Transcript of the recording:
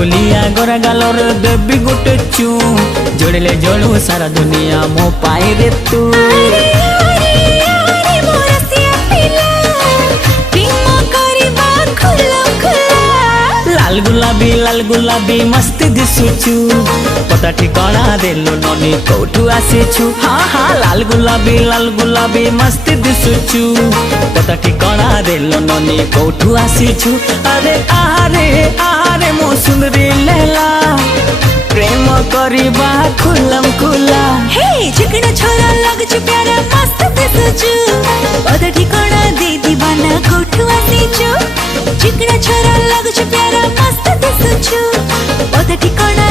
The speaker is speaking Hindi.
गोलिया गोरा गालर देवी गोटे चू जोड़ले जोड़ू सारा दुनिया मो पाई रे तू। लाल गुलाबी मस्ती दिसुचु पता ठिकाना देलो ननी कोठू आसीछु। हाँ हाँ लाल गुलाबी मस्ती दिसुचु पता ठिकाना देलो ननी कोठू आसीछु। अरे आरे आरे मो सुंदरी लैला प्रेम करिबा खुलम खुला। हे चिकना छोरा लगछु प्यारा मस्त दिसुचु पता ठिकाना दे दीवाना कोठू आसीछु। चिकना छोरा लगछु प्यारा मस्त दिसुचु पता ठिकाना